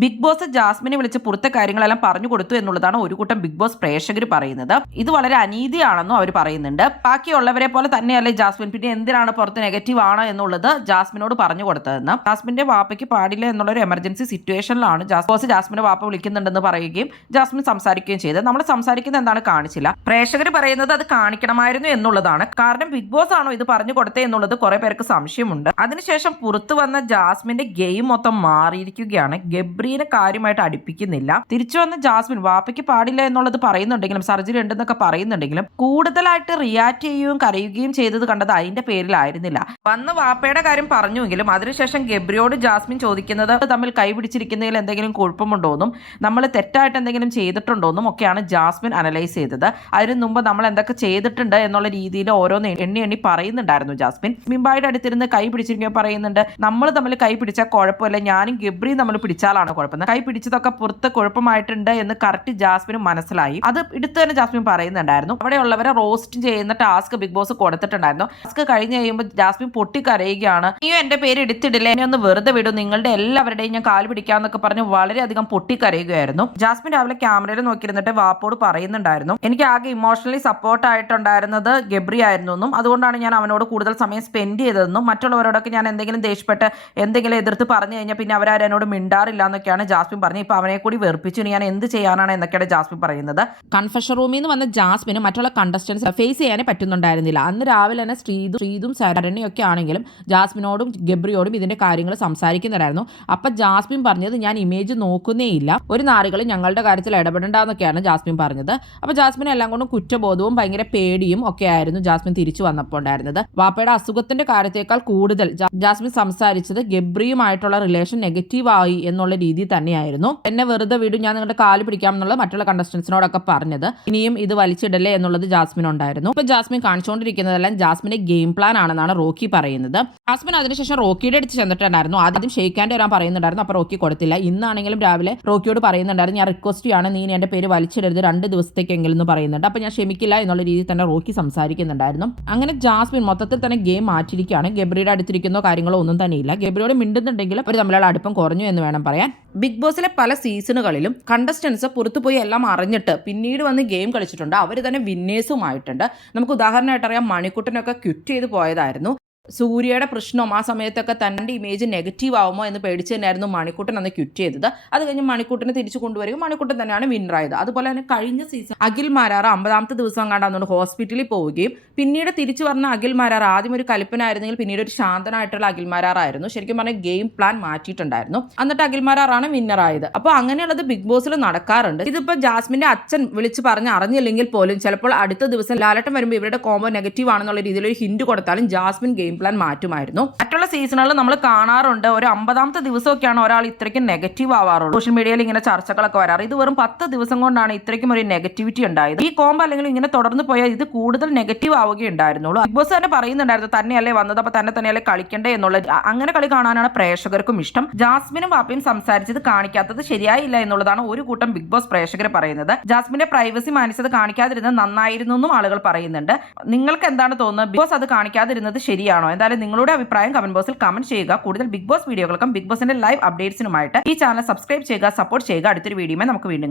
Big boss ജാസ്മിനെ വിളിച്ച് പുറത്തെ കാര്യങ്ങളെല്ലാം പറഞ്ഞു കൊടുത്തു എന്നുള്ളതാണ് ഒരു കൂട്ടം ബിഗ് ബോസ് പ്രേക്ഷകർ പറയുന്നത്. ഇത് വളരെ അനീതിയാണെന്നും അവർ പറയുന്നുണ്ട്. ബാക്കിയുള്ളവരെ പോലെ തന്നെയല്ലേ ജാസ്മിൻ, പിന്നെ എന്തിനാണ് പുറത്ത് നെഗറ്റീവ് ആണ് എന്നുള്ളത് ജാസ്മിനോട് പറഞ്ഞു കൊടുത്തതെന്ന്. ജാസ്മിന്റെ വാപ്പയ്ക്ക് പാടില്ല എന്നുള്ള ഒരു എമർജൻസി സിറ്റുവേഷനിലാണ് ബോസ് ജാസ്മിന്റെ വാപ്പ വിളിക്കുന്നുണ്ടെന്ന് പറയുകയും ജാസ്മിൻ സംസാരിക്കുകയും ചെയ്തത്. നമ്മൾ സംസാരിക്കുന്നത് എന്താണ് കാണിച്ചില്ല. പ്രേക്ഷകർ പറയുന്നത് അത് കാണിക്കണമായിരുന്നു എന്നുള്ളതാണ്. കാരണം ബിഗ് ബോസ് ആണോ ഇത് പറഞ്ഞു കൊടുത്തേ എന്നുള്ളത് കുറെ പേർക്ക് സംശയമുണ്ട്. അതിനുശേഷം പുറത്തു വന്ന ജാസ്മിന്റെ ഗെയിം മൊത്തം മാറിയിരിക്കുകയാണ്. ഗബ്രീനെ കാര്യമായിട്ട് അടുപ്പിക്കുന്നില്ല. തിരിച്ചു വന്ന ജാസ്മിൻ വാപ്പയ്ക്ക് പാടില്ല എന്നുള്ളത് പറയുന്നുണ്ടെങ്കിലും സർജറി ഉണ്ടെന്നൊക്കെ പറയുന്നുണ്ടെങ്കിലും കൂടുതലായിട്ട് റിയാക്ട് ചെയ്യുകയും കരയുകയും ചെയ്തത് കണ്ടത് അതിന്റെ പേരിലായിരുന്നില്ല. വന്ന് വാപ്പയുടെ കാര്യം പറഞ്ഞുവെങ്കിലും അതിനുശേഷം ഗബ്രിയോട് ജാസ്മിൻ ചോദിക്കുന്നത് തമ്മിൽ കൈപിടിച്ചിരിക്കുന്നതിൽ എന്തെങ്കിലും കുഴപ്പമുണ്ടോന്നും നമ്മൾ തെറ്റായിട്ട് എന്തെങ്കിലും ചെയ്തിട്ടുണ്ടോന്നും ഒക്കെയാണ് ജാസ്മിൻ അനലൈസ് ചെയ്തത്. അതിനു മുമ്പ് നമ്മൾ എന്തൊക്കെ ചെയ്തിട്ടുണ്ട് എന്നുള്ള രീതിയിൽ ഓരോന്ന് എണ്ണി എണ്ണി പറയുന്നുണ്ടായിരുന്നു ജാസ്മിൻ. മിംബായുടെ അടുത്തിരുന്ന് കൈ പിടിച്ചിരിക്കുക പറയുന്നുണ്ട്, നമ്മൾ തമ്മിൽ കൈ പിടിച്ചാൽ കുഴപ്പമില്ല, ഞാനും ഗബ്രിയും നമ്മൾ പിടിച്ചാലാണ് കുഴപ്പം, കൈ പിടിച്ചതൊക്കെ പുറത്ത് കുഴപ്പമായിട്ടുണ്ട് എന്ന് കറക്റ്റ് ജാസ്മിന് മനസ്സിലായി. അത് എടുത്ത് തന്നെ ജാസ്മിൻ പറയുന്നുണ്ടായിരുന്നു. അവിടെയുള്ളവരെ റോസ്റ്റ് ചെയ്യുന്ന ടാസ്ക് ബിഗ് ബോസ് കൊടുത്തിട്ടുണ്ടായിരുന്നു. ടാസ്ക് കഴിഞ്ഞ് കഴിയുമ്പോൾ ജാസ്മിൻ പൊട്ടിക്കരയുകയാണ്. നീ എന്റെ പേര് എടുത്തിടില്ല, എന്നെ ഒന്ന് വെറുതെ വിടും, നിങ്ങളുടെ എല്ലാവരുടെയും ഞാൻ കാല് പിടിക്കാന്നൊക്കെ പറഞ്ഞ് വളരെയധികം പൊട്ടിക്കരയുകയായിരുന്നു. ജാസ്മിൻ രാവിലെ ക്യാമറയിൽ നോക്കിയിരുന്നിട്ട് വാപ്പോട് പറയുന്നുണ്ടായിരുന്നു, എനിക്ക് ആകെ ഇമോഷണലി സപ്പോർട്ട് ആയിട്ടുണ്ടായിരുന്നത് ഗബ്രി ആയിരുന്നു എന്നും അതുകൊണ്ടാണ് ഞാൻ അവനോട് കൂടുതൽ സമയം സ്പെൻഡ് ചെയ്തതെന്നും മറ്റുള്ളവരോടൊക്കെ ഞാൻ എന്തെങ്കിലും ദേഷ്യപ്പെട്ട് എന്തെങ്കിലും എതിർത്ത് പറഞ്ഞു കഴിഞ്ഞാൽ പിന്നെ അവരാരും എന്നോട് മിണ്ടാറില്ല എന്നൊക്കെയാണ് ജാസ്മിൻ പറഞ്ഞത്. ഇപ്പൊ അവനെ കൂടി വെറുപ്പിച്ചു, ഞാൻ എന്ത് ചെയ്യാനാണ് എന്നൊക്കെയാണ് ജാസ്മിൻ പറയുന്നത്. കൺഫഷൻ റൂമിൽ നിന്ന് വന്ന ജാസ്മിന് മറ്റുള്ള കണ്ടസ്റ്റൻസ് ഫേസ് ചെയ്യാനേ പറ്റുന്നുണ്ടായിരുന്നില്ല. അന്ന് രാവിലെ തന്നെ ശ്രീതും ശരണ്യൊക്കെ ആണെങ്കിലും ജാസ്മിനോടും ഗബ്രിയോടും ഇതിന്റെ കാര്യങ്ങൾ സംസാരിക്കുന്നുണ്ടായിരുന്നു. അപ്പൊ ജാസ്മിൻ പറഞ്ഞത്, ഞാൻ ഇമേജ് നോക്കുന്നേ ഇല്ല, ഒരു നാറികൾ ഞങ്ങളുടെ കാര്യത്തിൽ ഇടപെടേണ്ടെന്നൊക്കെയാണ് ജാസ്മിൻ പറഞ്ഞത്. അപ്പൊ ജാസ്മിൻ എല്ലാം കൊണ്ടും കുറ്റബോധവും ഭയങ്കര പേടിയും ഒക്കെ ആയിരുന്നു ജാസ്മിൻ തിരിച്ചു വന്നപ്പോൾ ഉണ്ടായിരുന്നത്. വാപ്പയുടെ അസുഖത്തിന്റെ കാര്യത്തേക്കാൾ കൂടുതൽ ജാസ്മിൻ സംസാരിച്ചത് ഗബ്രിയുമായിട്ടുള്ള റിലേഷൻ നെഗറ്റീവ് ആയി എന്നുള്ള രീതി തന്നെയായിരുന്നു. എന്നെ വെറുതെ വിടും, ഞാൻ നിങ്ങളുടെ കാല് പിടിക്കാം എന്നുള്ളത് മറ്റുള്ള കണ്ടസ്റ്റൻസിനോടൊക്കെ പറഞ്ഞത്. ഇനിയും ഇത് വലിച്ചിടല്ലേ എന്നുള്ളത് ജാസ്മിൻ ഉണ്ടായിരുന്നു. ഇപ്പൊ ജാസ്മിൻ കാണിച്ചുകൊണ്ടിരിക്കുന്നതെല്ലാം ജാസ്മിന്റെ ഗെയിം പ്ലാൻ ആണെന്നാണ് റോക്കി പറയുന്നത്. ജാസ്മിൻ അതിനുശേഷം റോക്കിയുടെ അടുത്ത് ചെന്നിട്ടുണ്ടായിരുന്നു. ആദ്യം ഷെയ്ക്കാൻ്റെ വരാൻ പറയുന്നുണ്ടായിരുന്നു, അപ്പൊ റോക്കി കൊടുത്തില്ല. ഇന്നാണെങ്കിലും രാവിലെ റോക്കിയോട് പറയുന്നുണ്ടായിരുന്നു, ഞാൻ റിക്വസ്റ്റ് ചെയ്യാണ്, നീ എന്റെ പേര് വലിച്ചിടരുത് 2 ദിവസത്തേക്കെങ്കിലും എന്ന് പറയുന്നുണ്ട്. അപ്പൊ ഞാൻ ക്ഷമിക്കില്ല എന്നുള്ള രീതിയിൽ തന്നെ റോക്കി സംസാരിക്കുന്നുണ്ടായിരുന്നു. അങ്ങനെ ജാസ്മിൻ മൊത്തത്തിൽ തന്നെ ഗെയിം മാറ്റിയിരിക്കുകയാണ്. ഗബ്രിയുടെ അടുത്തിരിക്കുന്നോ കാര്യങ്ങളോ ഒന്നും തന്നെ ഇല്ല. ഗബ്രിയോട് മിണ്ടുന്നുണ്ടെങ്കിലും അവർ തമ്മിലുള്ള അടുപ്പം കുറഞ്ഞു എന്ന് വേണം പറയാൻ. ബിഗ് ബോസിലെ പല സീസണുകളിലും കണ്ടസ്റ്റൻസ് പുറത്തുപോയി എല്ലാം അറിഞ്ഞിട്ട് പിന്നീട് വന്ന് ഗെയിം കളിച്ചിട്ടുണ്ട്. അവർ തന്നെ വിന്നേഴ്സുമായിട്ടുണ്ട്. നമുക്ക് ഉദാഹരണമായിട്ട് അറിയാം, മണിക്കുട്ടനൊക്കെ ക്വിറ്റ് ചെയ്ത് പോയതായിരുന്നു. സൂര്യയുടെ പ്രശ്നം ആ സമയത്തൊക്കെ തൻ്റെ ഇമേജ് നെഗറ്റീവ് ആവുമോ എന്ന് പേടിച്ച് തന്നെയായിരുന്നു മണിക്കുട്ടൻ അന്ന് ക്വിറ്റ് ചെയ്തത്. അത് കഴിഞ്ഞ് മണിക്കുട്ടനെ തിരിച്ചു കൊണ്ടുവരികയും മണിക്കുട്ടൻ തന്നെയാണ് വിന്നറായത്. അതുപോലെ തന്നെ കഴിഞ്ഞ സീസൺ അഖിൽ മാരാർ 50ാമത്തെ ദിവസം കണ്ടാന്നുകൊണ്ട് ഹോസ്പിറ്റലിൽ പോവുകയും പിന്നീട് തിരിച്ചു വന്ന അഖിൽ മാരാർ ആദ്യം ഒരു കലിപ്പനായിരുന്നെങ്കിൽ പിന്നീട് ഒരു ശാന്തനായിട്ടുള്ള അഖിൽ മാരാറായിരുന്നു. ശരിക്കും പറഞ്ഞാൽ ഗെയിം പ്ലാൻ മാറ്റിയിട്ടുണ്ടായിരുന്നു. എന്നിട്ട് അഖിൽ മാരാറാണ് വിന്നറായത്. അപ്പോൾ അങ്ങനെയുള്ളത് ബിഗ് ബോസിൽ നടക്കാറുണ്ട്. ഇതിപ്പോൾ ജാസ്മിന്റെ അച്ഛൻ വിളിച്ച് പറഞ്ഞ് അറിഞ്ഞില്ലെങ്കിൽ പോലും ചിലപ്പോൾ അടുത്ത ദിവസം ലാലേട്ടൻ വരുമ്പോൾ ഇവരുടെ കോംബോ നെഗറ്റീവ് ആണെന്നുള്ള രീതിയിൽ ഒരു ഹിന്റ് കൊടുത്താലും ജാസ്മിൻ ഗെയിം പ്ലാൻ മാറ്റുമായിരുന്നു. മറ്റുള്ള സീസണുകളിൽ നമ്മൾ കാണാറുണ്ട്, ഒരു 50ാമത്തെ ദിവസമൊക്കെയാണ് ഒരാൾ ഇത്രയ്ക്കും നെഗറ്റീവ് ആവാറുള്ളൂ. സോഷ്യൽ മീഡിയയിൽ ഇങ്ങനെ ചർച്ചകളൊക്കെ വരാറ്. ഇത് വെറും 10 ദിവസം കൊണ്ടാണ് ഇത്രയ്ക്കും ഒരു നെഗറ്റിവിറ്റി ഉണ്ടായത്. ഈ കോംബോ അല്ലെങ്കിൽ ഇങ്ങനെ തുടർന്ന് പോയാൽ ഇത് കൂടുതൽ നെഗറ്റീവ് ആവുകയുണ്ടായിരുന്നുള്ളൂ. ബിഗ് ബോസ് തന്നെ പറയുന്നുണ്ടായിരുന്നു, തന്നെയല്ലേ വന്നത്, അപ്പൊ തന്നെയല്ലേ കളിക്കണ്ടേ എന്നുള്ളത്. അങ്ങനെ കളി കാണാനാണ് പ്രേക്ഷകർക്കും ഇഷ്ടം. ജാസ്മിനും വാപ്പയും സംസാരിച്ചത് കാണിക്കാത്തത് ശരിയായില്ല എന്നുള്ളതാണ് ഒരു കൂട്ടം ബിഗ് ബോസ് പ്രേക്ഷകർ പറയുന്നത്. ജാസ്മിന്റെ പ്രൈവസി മാനിച്ചത് കാണിക്കാതിരുന്നത് നന്നായിരുന്നു എന്നും ആളുകൾ പറയുന്നുണ്ട്. നിങ്ങൾക്ക് എന്താണ് തോന്നുന്നത്? ബിഗ് ബോസ് അത് കാണിക്കാതിരുന്നത് ശരിയാണോ? എന്തായാലും നിങ്ങളുടെ അഭിപ്രായം കമന്റ് ബോക്സിൽ കമന്റ് ചെയ്യുക. കൂടുതൽ ബിഗ് ബോസ് വീഡിയോകൾക്കും ബിഗ് ബോസിന്റെ ലൈവ് അപ്ഡേറ്റ്സിനുമായിട്ട് ഈ ചാനൽ സബ്സ്ക്രൈബ് ചെയ്യുക, സപ്പോർട്ട് ചെയ്യുക. അടുത്തൊരു വീഡിയോയുമായി നമുക്ക് വീണ്ടും